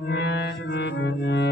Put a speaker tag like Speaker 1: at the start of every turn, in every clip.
Speaker 1: Yes, yes, yes.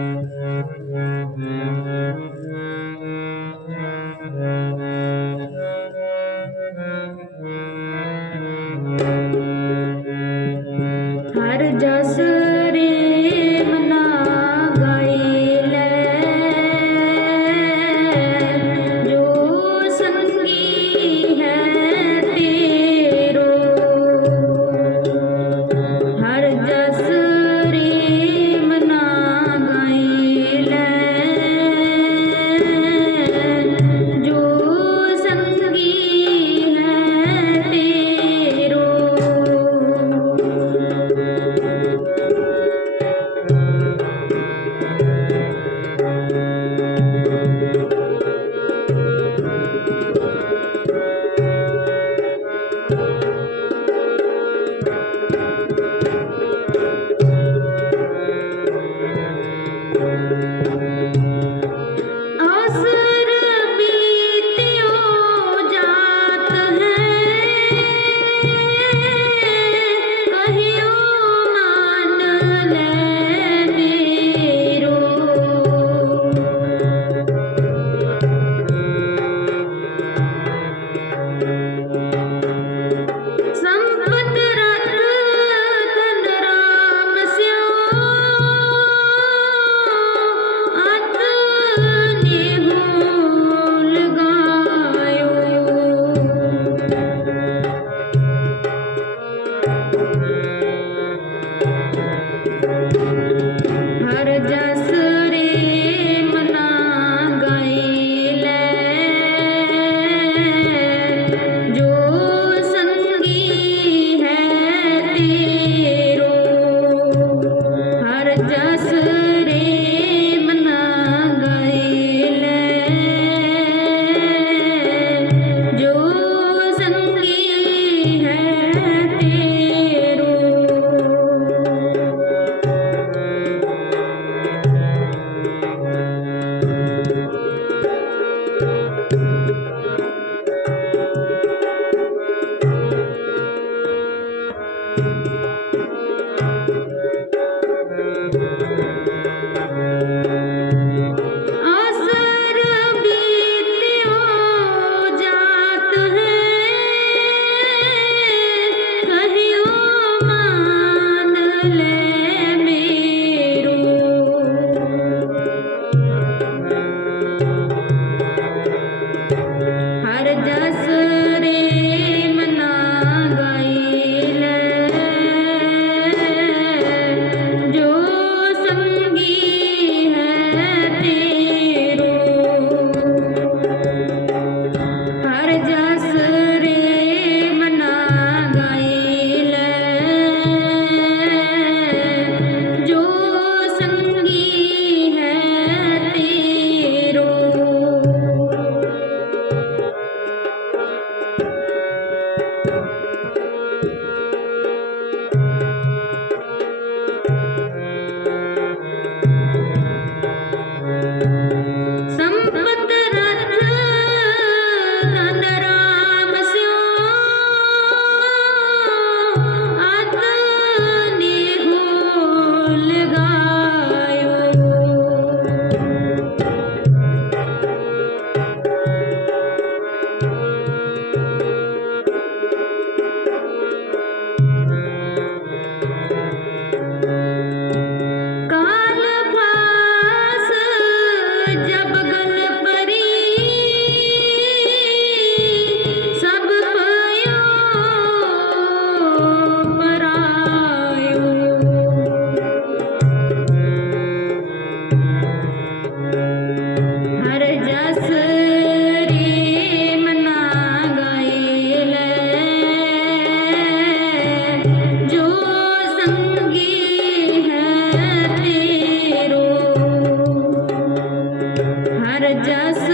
Speaker 1: જા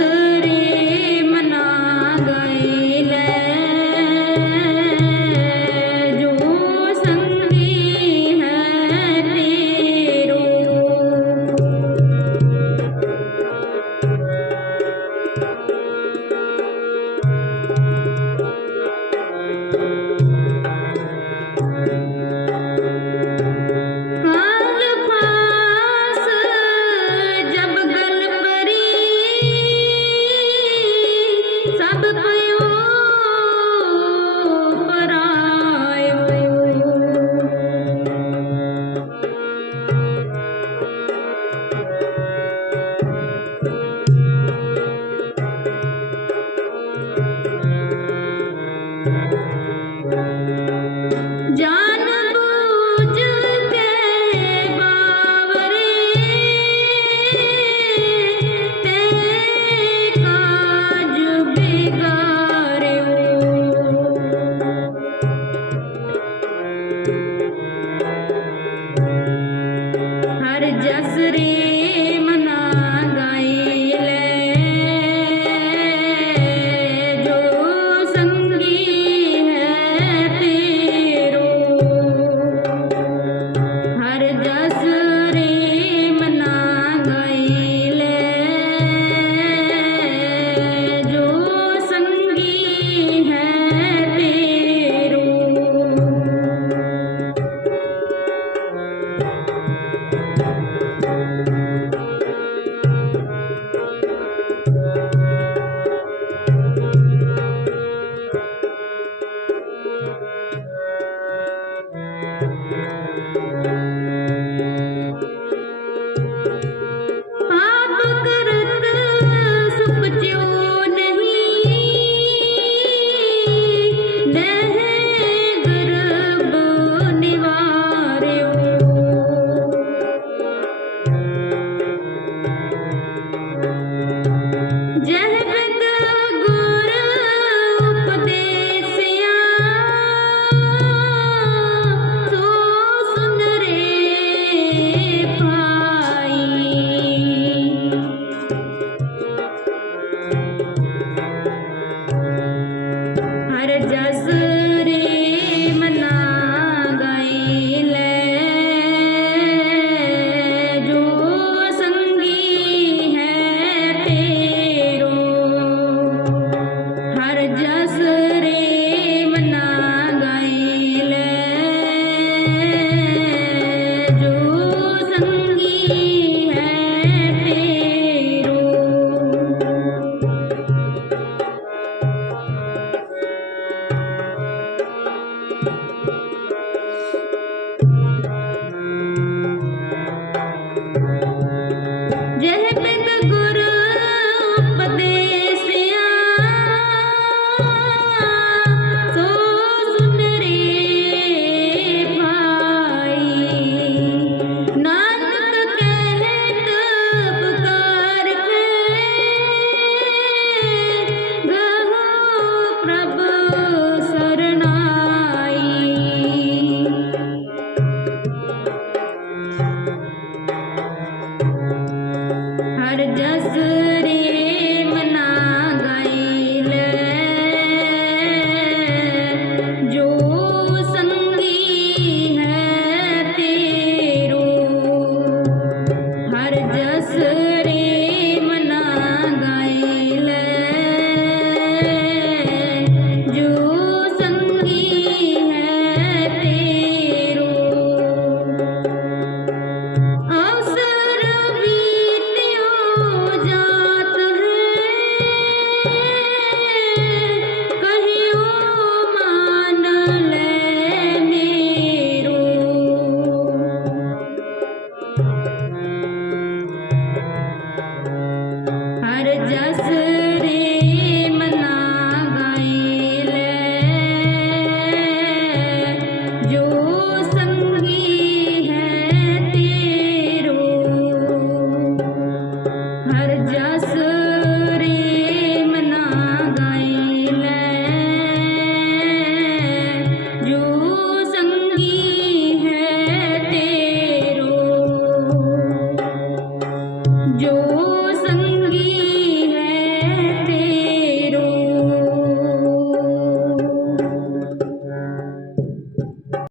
Speaker 1: हर जसरे